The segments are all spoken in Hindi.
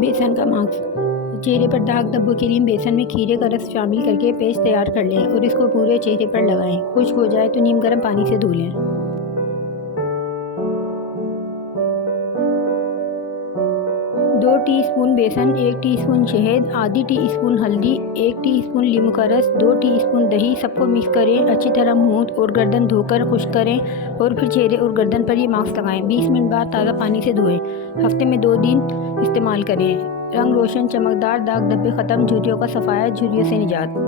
बेसन का मास्क। चेहरे पर दाग धब्बों के लिए बेसन में खीरे का रस शामिल करके पेस्ट तैयार कर लें और इसको पूरे चेहरे पर लगाएं। खुश्क हो जाए तो नीम गर्म पानी से धो लें। 2 टीस्पून बेसन, 1 टीस्पून शहद, आधी टीस्पून हल्दी, 1 टीस्पून नींबू का रस, 2 टीस्पून दही, सबको मिक्स करें। अच्छी तरह मुंह और गर्दन धोकर खुश्क करें और फिर चेहरे और गर्दन पर ये मास्क लगाएं। 20 मिनट बाद ताज़ा पानी से धोएं। हफ्ते में 2 दिन इस्तेमाल करें। रंग रोशन, चमकदार, दाग धब्बे खत्म, झुर्रियों का सफाया, झुर्रियों से निजात।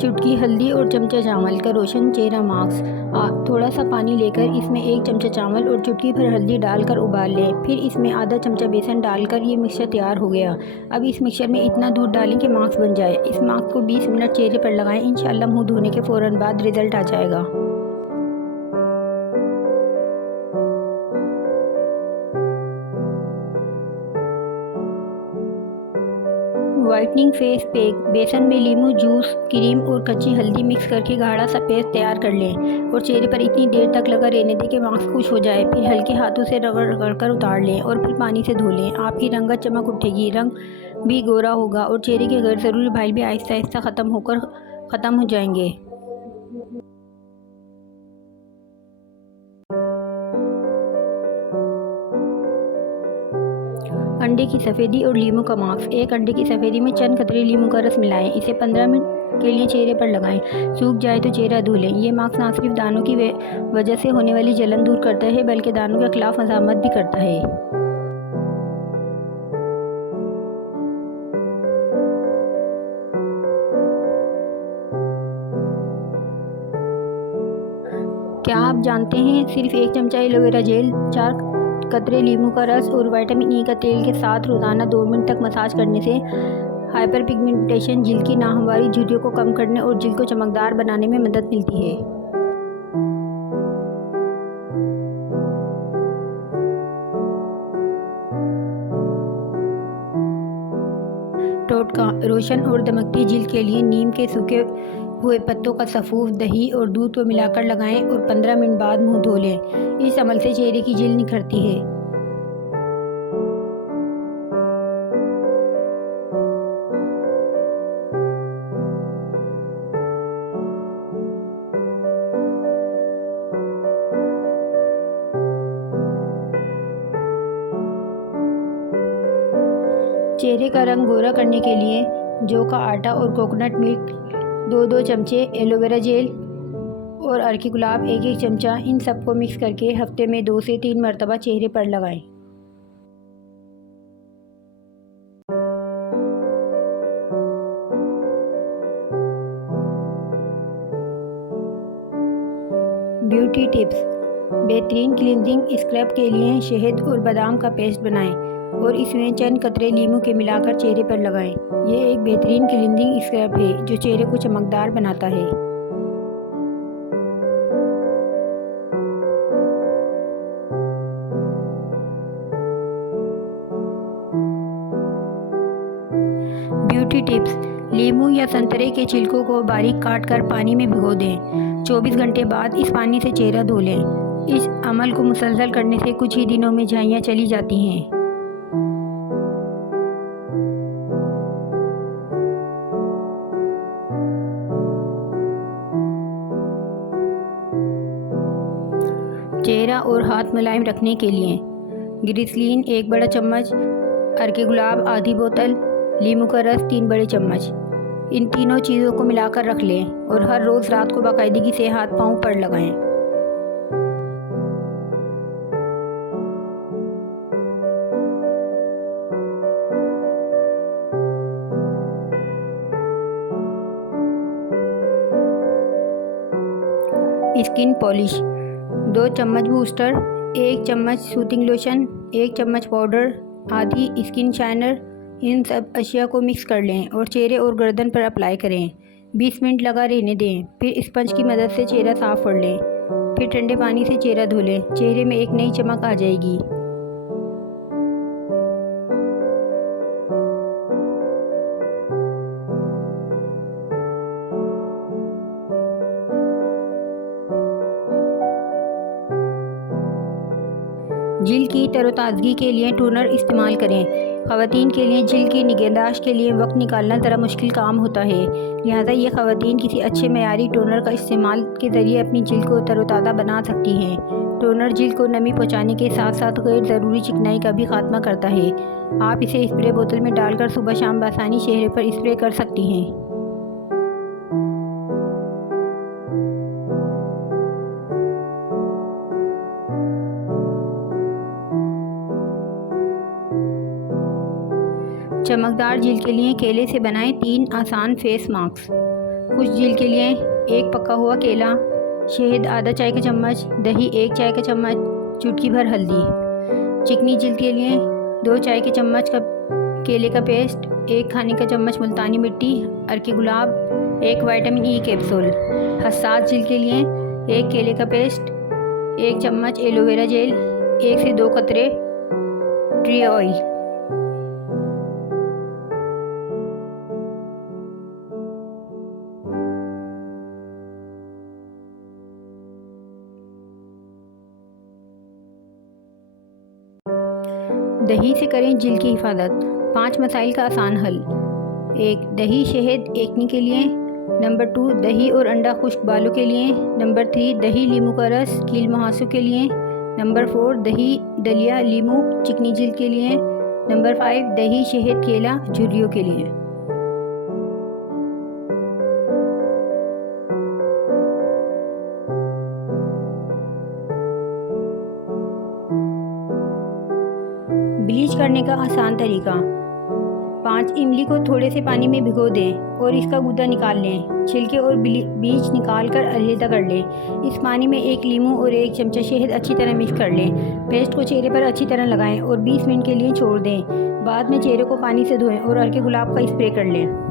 चुटकी हल्दी और चमचा चावल का रोशन चेहरा मास्क। थोड़ा सा पानी लेकर इसमें 1 चमचा चावल और चुटकी भर हल्दी डालकर उबाल लें। फिर इसमें आधा चमचा बेसन डालकर ये मिक्सचर तैयार हो गया। अब इस मिक्सचर में इतना दूध डालें कि मास्क बन जाए। इस मास्क को 20 मिनट चेहरे पर लगाएं। इंशाल्लाह मुंह धोने के फ़ौरन बाद रिजल्ट आ जाएगा। Whitening face pack. बेसन में नींबू जूस, क्रीम और कच्ची हल्दी मिक्स करके गाढ़ा सा पेस्ट तैयार कर लें और चेहरे पर इतनी देर तक लगा रहने दें कि मास्क खुश हो जाए। फिर हल्के हाथों से रगड़ कर उतार लें और फिर पानी से धो लें। आपकी रंगत चमक उठेगी, रंग भी गोरा होगा और चेहरे के गैर ज़रूरी भाई भी आहिस्ता आहिस्ता ख़त्म हो जाएंगे। अंडे की सफ़ेदी और नींबू का मास्क। 1 अंडे की सफ़ेदी में चंद कतरे नींबू का रस मिलाएं। इसे 15 मिनट के लिए चेहरे पर लगाएं। सूख जाए तो चेहरा धो लें। ये मास्क ना सिर्फ दानों की वजह से होने वाली जलन दूर करता है बल्कि दानों के खिलाफ मज़ामत भी करता है। क्या आप जानते हैं सिर्फ 1 चमचा एलोवेरा जेल, 4 कतरे नींबू का रस और विटामिन ई का तेल के साथ रोज़ाना 2 मिनट तक मसाज करने से हाइपर पिगमेंटेशन, जिल्द की नाहमवारी, झुर्रियों को कम करने और जिल्द को चमकदार बनाने में मदद मिलती है। टोटका। रोशन और दमकती जिल्द के लिए नीम के सूखे हुए पत्तों का सफ़ूफ, दही और दूध को मिलाकर लगाएं और 15 मिनट बाद मुंह धो लें। इस अमल से चेहरे की जिल्द निखरती है। चेहरे का रंग गोरा करने के लिए जौ का आटा और कोकोनट मिल्क 2-2 चमचे, एलोवेरा जेल और अर्की गुलाब 1-1 चमचा, इन सबको मिक्स करके हफ्ते में 2 से 3 मरतबा चेहरे पर लगाएं। Beauty tips. बेहतरीन क्लींजिंग स्क्रब के लिए शहद और बादाम का पेस्ट बनाएं और इसमें चंद कतरे नींबू के मिलाकर चेहरे पर लगाएं। ये एक बेहतरीन क्लींजिंग स्क्रब है जो चेहरे को चमकदार बनाता है। Beauty tips. नींबू या संतरे के छिलकों को बारीक काट कर पानी में भिगो दें। 24 घंटे बाद इस पानी से चेहरा धो लें। इस अमल को मुसलसल करने से कुछ ही दिनों में झाइयाँ चली जाती हैं। चेहरा और हाथ मुलायम रखने के लिए ग्लिसरीन 1 बड़ा चम्मच, अर्के गुलाब आधी बोतल, नींबू का रस 3 बड़े चम्मच। इन तीनों चीज़ों को मिलाकर रख लें और हर रोज़ रात को बाकायदगी से हाथ पाँव पर लगाएं। स्किन पॉलिश 2 चम्मच बूस्टर, 1 चम्मच सूथिंग लोशन, 1 चम्मच पाउडर, आधी स्किन शाइनर। इन सब अशिया को मिक्स कर लें और चेहरे और गर्दन पर अप्लाई करें। 20 मिनट लगा रहने दें। फिर स्पंज की मदद से चेहरा साफ कर लें। फिर ठंडे पानी से चेहरा धो लें। चेहरे में एक नई चमक आ जाएगी। जिल्द की तरोताज़गी के लिए टोनर इस्तेमाल करें। ख़वातीन के लिए जिल्द की निगहदाश्त के लिए वक्त निकालना ज़रा मुश्किल काम होता है, लिहाजा ये ख़वातीन किसी अच्छे मेयारी टोनर का इस्तेमाल के ज़रिए अपनी जिल्द को तरोताज़ा बना सकती हैं। टोनर जिल्द को नमी पहुँचाने के साथ साथ गैर ज़रूरी चिकनाई का भी खात्मा करता है। आप इसे स्प्रे बोतल में डालकर सुबह शाम बआसानी चेहरे पर स्प्रे कर सकती हैं। चमकदार जिल्द के लिए केले से बनाएं 3 आसान फेस मास्क। खुश जिल्द के लिए 1 पका हुआ केला, शहद आधा चाय का चम्मच, दही 1 चाय का चम्मच, चुटकी भर हल्दी। चिकनी जिल्द के लिए 2 चाय के चम्मच का केले का पेस्ट, 1 खाने का चम्मच मुल्तानी मिट्टी, अर्की गुलाब, 1 विटामिन ई कैप्सूल। हसास जिल्द के लिए 1 केले का पेस्ट, 1 चम्मच एलोवेरा जेल, 1 से 2 कतरे ट्री ऑयल। दही से करें जिल्द की हिफाजत। 5 मसाइल का आसान हल। 1 दही शहद एकनी के लिए। नंबर 2 दही और अंडा खुश्क बालों के लिए। नंबर 3 दही लीमू का रस कील मुहासों के लिए। नंबर 4 दही दलिया लीमू चिकनी जिल्द के लिए। नंबर 5 दही शहद केला झुर्रियों के लिए। ब्लीच करने का आसान तरीका। 5 इमली को थोड़े से पानी में भिगो दें और इसका गूदा निकाल लें। छिलके और बीज निकाल कर अलहदा कर लें। इस पानी में 1 लीमू और 1 चमचा शहद अच्छी तरह मिक्स कर लें। पेस्ट को चेहरे पर अच्छी तरह लगाएं और 20 मिनट के लिए छोड़ दें। बाद में चेहरे को पानी से धोएं और अर्के गुलाब का स्प्रे कर लें।